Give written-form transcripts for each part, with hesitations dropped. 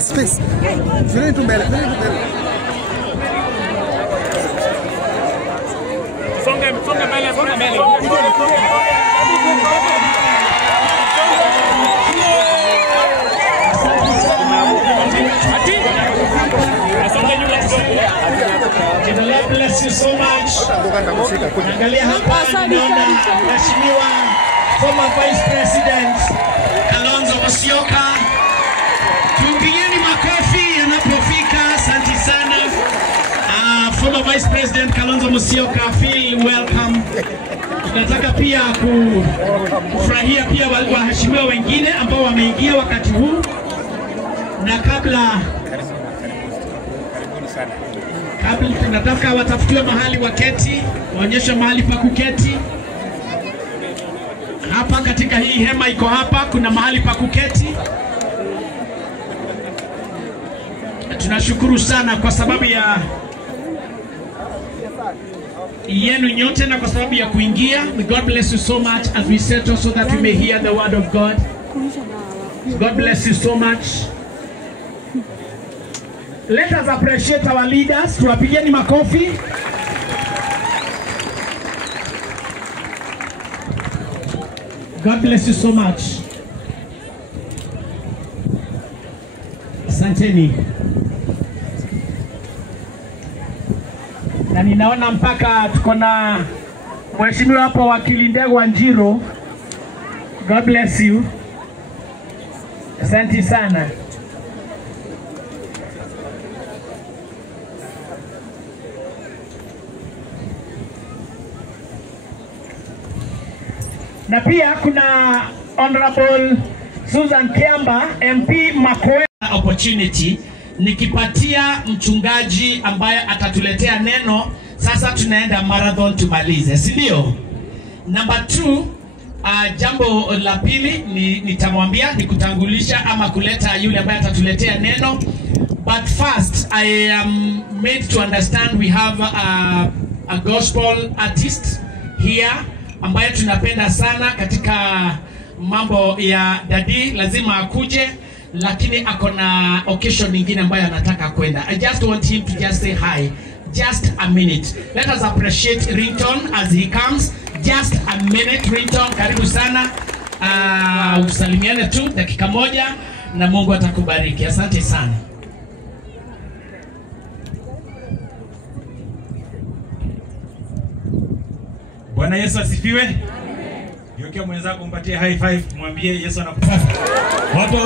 Space. Vem tu mbele. Songa mbele. God bless you so much. Angalia hapa naona Mheshimiwa former Vice President Kalonzo Musyoka. Tupigeni makofi anapofika. Asante sana. Former Vice President Kalonzo Musyoka, feel welcome. Tunataka pia kufurahia pia waheshimiwa wengine ambao wameingia wakati huu, na kabla tunataka watafutiwe mahali waketi, waonyeshe mahali pa kuketi. Hapa katika hii hema iko hapa, kuna mahali pa kuketi. Tunashukuru sana kwa sababu ya yenu nyote na kwa sababu ya kuingia. May God bless you so much as we settle so that we may hear the word of God. God bless you so much. Let us appreciate our leaders. Tuwapigeni makofi. God bless you so much. Asanteni. Na ninaona mpaka tuko na mheshimiwa hapo wakili Ndegwa Njiro. God bless you. Asante sana. Na pia kuna Honorable Susan Kiamba MP Makoe. Opportunity nikipatia mchungaji ambaye atatuletea neno. Sasa tunaenda marathon tumalize, si ndio? Number 2, jambo la pili nitamwambia ni kutangulisha ama kuleta yule ambaye atatuletea neno. But first I am made to understand we have a gospel artist here ambaye tunapenda sana katika mambo ya dadi, lazima akuje, lakini akona occasion nyingine ambayo anataka kwenda. I just want him to just say hi. Just a minute. Let us appreciate Rington as he comes. Just a minute. Rington, karibu sana. Usalimiane tu dakika moja na Mungu atakubariki. Asante sana. Bwana Yesu asifiwe. Amen. Yokia mwenzako mpatie high five, mwambie Yesu anakupenda. Watu wa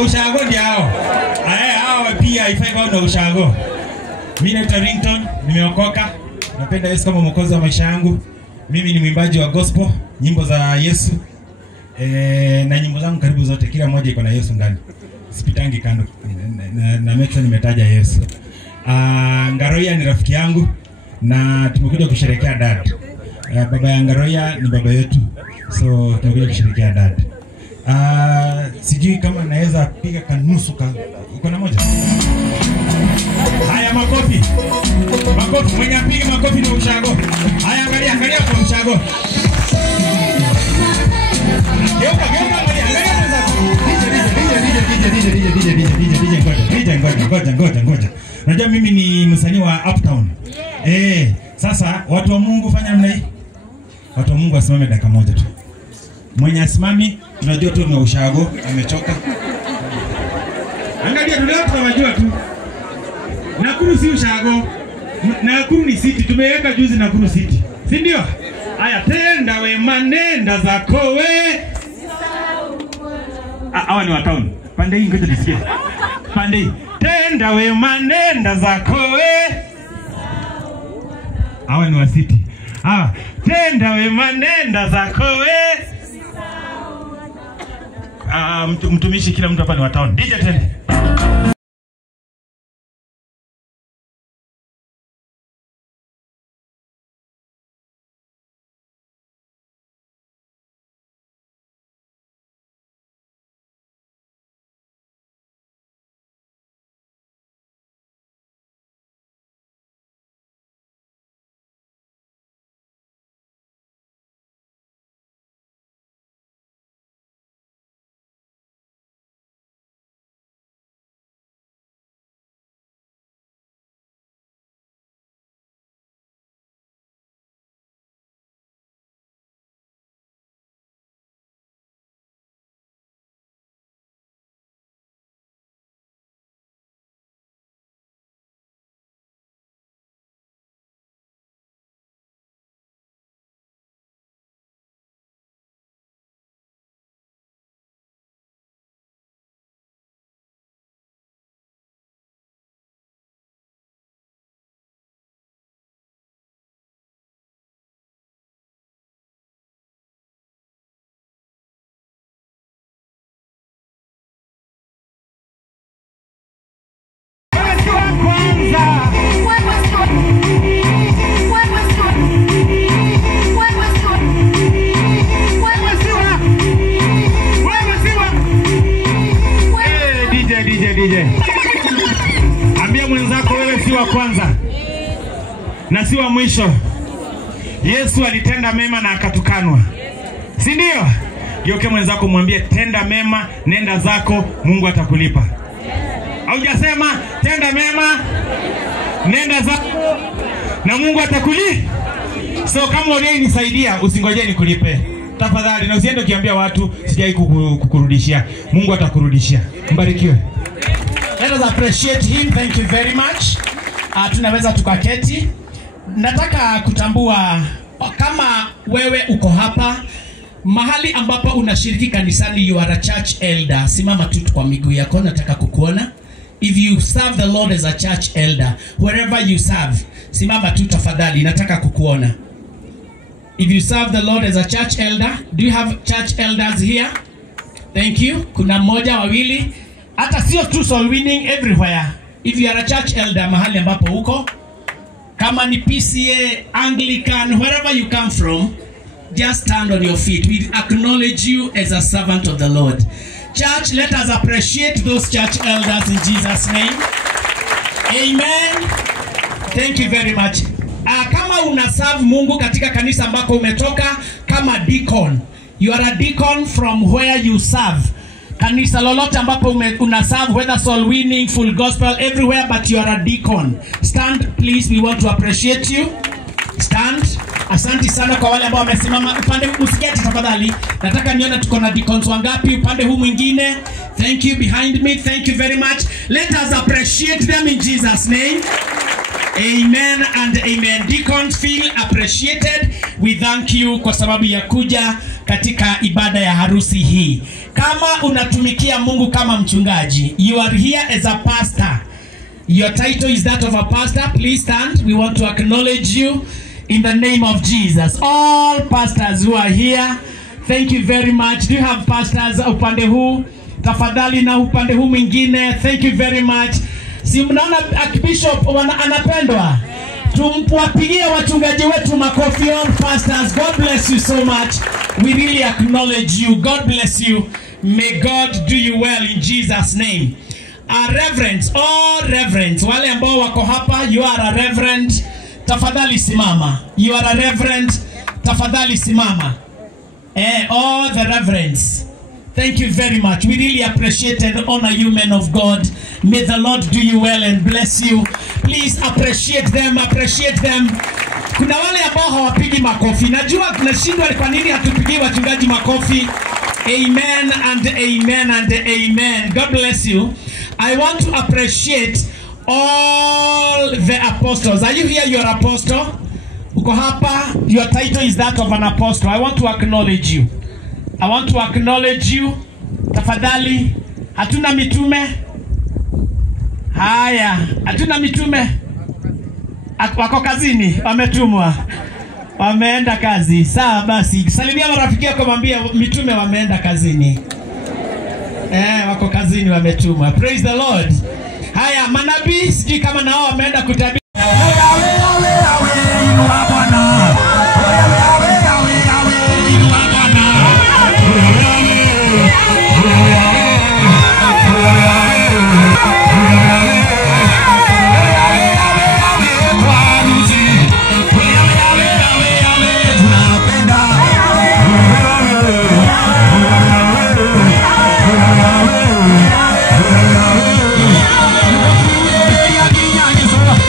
ushago ndio hao. Hao pia high five au na ushago. Mimi naitwa Rington, nimeokoka. Napenda Yesu kama mwokozi wa maisha yangu. Mimi ni mwimbaji wa gospel, nyimbo za Yesu. Na nyimbo zangu karibu zote kila moja iko na Yesu ndani. Sipitangi kando. Na make sure nimetaja Yesu. Ngaroya ni rafiki yangu na tumekuja kusherehekea dad. Baba ya Ngaroya ni baba yetu. So tumekuja kusherehekea dad. Sijui kama naweza piga kanusu uko na moja. Haya makofi. Makofi, mwenye apige makofi na ushago. Haya angalia kwa ushago. Geuka ngoja. Unajua mimi ni msanii wa Uptown. Sasa watu wa Mungu fanya namna hii. Watu wa Mungu wasimame dakika moja tu. Mwenye asimami tunajua tu ni ushago, amechoka. Angalia tu leo tunajua tu. Nakuru si ushago. Nakuru ni city, tumeweka juzi Nakuru city. Si ndio? Haya, tenda wema nenda zako we. Hawa ni wa town. Pande hii ngoja nisikie. Pande hii. Tenda wema nenda zako we. Hawa ni wa city. Tenda wema nenda zako we. Mtumishi kila mtu hapa ni wa town. DJ tende. DJ. Ambia mwenzako wewe si wa kwanza na si wa mwisho. Yesu alitenda mema na akatukanwa. Si ndio? Geuke mwenzako mwambie tenda mema, nenda zako, Mungu atakulipa. Haujasema tenda mema, nenda zako na Mungu atakulipa. So kama uliyenisaidia usingoje nikulipe. Tafadhali na usiende ukiambia watu sijai kukurudishia. Mungu atakurudishia. Mbarikiwe. Let us appreciate him. Thank you very much. Tunaweza tukaketi. Nataka kutambua kama wewe uko hapa mahali ambapo unashiriki kanisani, you are a church elder. Simama tu kwa miguu yako, nataka kukuona. If you serve the Lord as a church elder, wherever you serve, simama tu tafadhali, nataka kukuona. If you serve the Lord as a church elder, do you have church elders here? Thank you. Kuna mmoja, wawili, hata sio tu soul winning, everywhere. If you are a church elder mahali ambapo uko, kama ni PCA, Anglican, wherever you come from, just stand on your feet. We acknowledge you as a servant of the Lord. Church, let us appreciate those church elders in Jesus' name. Amen. Thank you very much. Kama unaserve Mungu katika kanisa ambako umetoka, kama deacon, you are a deacon from where you serve. Kanisa lolote ambapo unaserve, whether soul winning, full gospel, everywhere, but you are a deacon. Stand please, we want to appreciate you. Stand. Asante sana kwa wale ambao wamesimama. Upande usiketi tafadhali. Nataka nione tuko na deacons wangapi upande huu mwingine. Thank you behind me. Thank you very much. Let us appreciate them in Jesus' name. Amen and amen. Deacons, feel appreciated. We thank you kwa sababu ya kuja katika ibada ya harusi hii. Kama unatumikia Mungu kama mchungaji, you are here as a pastor. Your title is that of a pastor. Please stand. We want to acknowledge you in the name of Jesus. All pastors who are here, thank you very much. Do you have pastors upande huu? Tafadhali na upande huu mwingine. Thank you very much. Si mnaona Archbishop anapendwa? Tumwapigie wachungaji wetu makofi. All pastors, God bless you so much. We really acknowledge you. God bless you. May God do you well in Jesus' name. Reverends, all reverends, wale ambao wako hapa, you are a reverend, tafadhali simama. You are a reverend, tafadhali simama. All the reverends, thank you very much. We really appreciate and honor you, men of God. May the Lord do you well and bless you. Please appreciate them, appreciate them. Kuna wale ambao hawapigi makofi. Najua tunashindwa kwa nini hatupigi wachungaji makofi. Amen and amen and amen. God bless you. I want to appreciate all the apostles. Are you here? You're an apostle. Uko hapa, your title is that of an apostle. I want to acknowledge you. I want to acknowledge you. Tafadhali, hatuna mitume. Haya, hatuna mitume. Wako kazini, wametumwa. Wameenda kazi. Sawa basi. Salimia marafiki yako, mwambie mitume wameenda kazini. Wako kazini, wametumwa. Praise the Lord. Haya, manabii sijui kama nao wameenda kutabiri.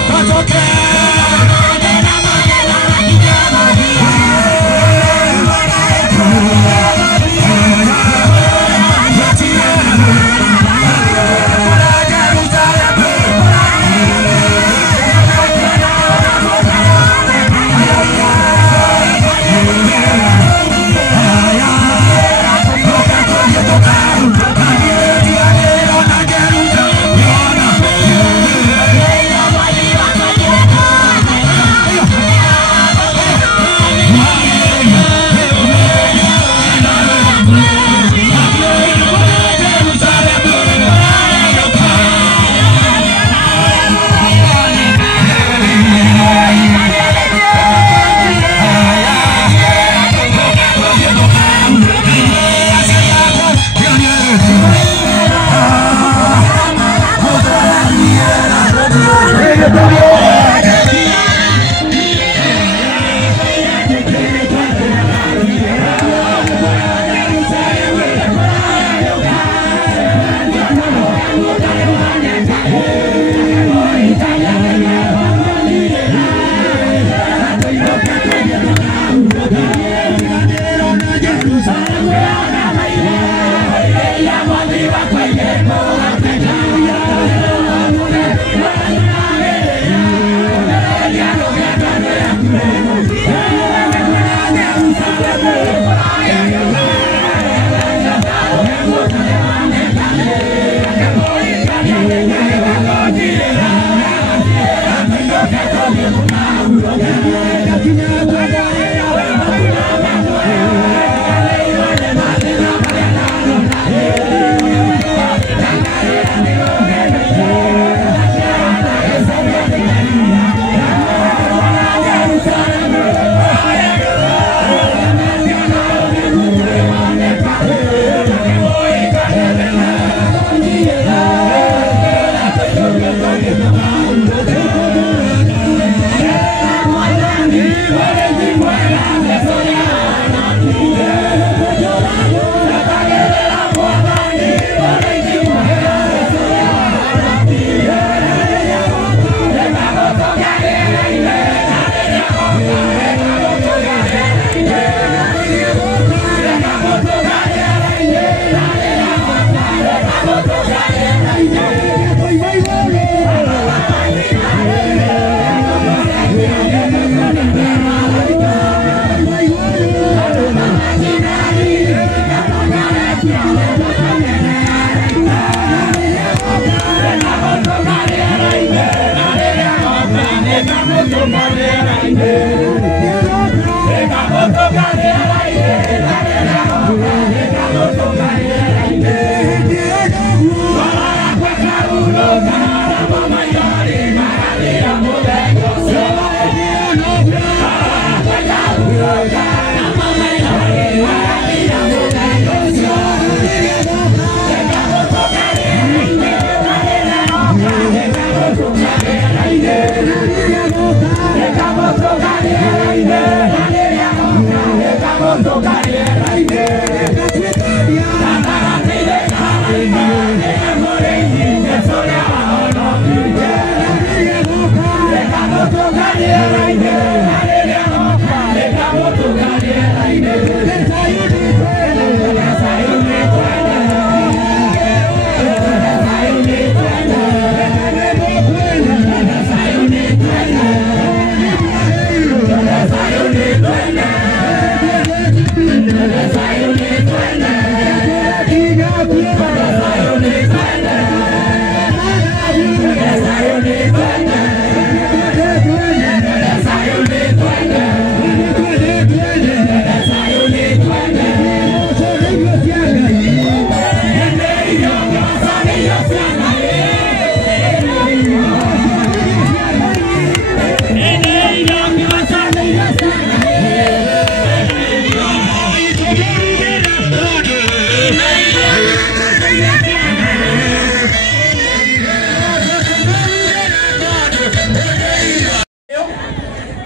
That's all.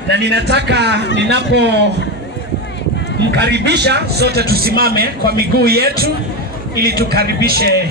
Na ninataka ninapo mkaribisha sote tusimame kwa miguu yetu ili tukaribishe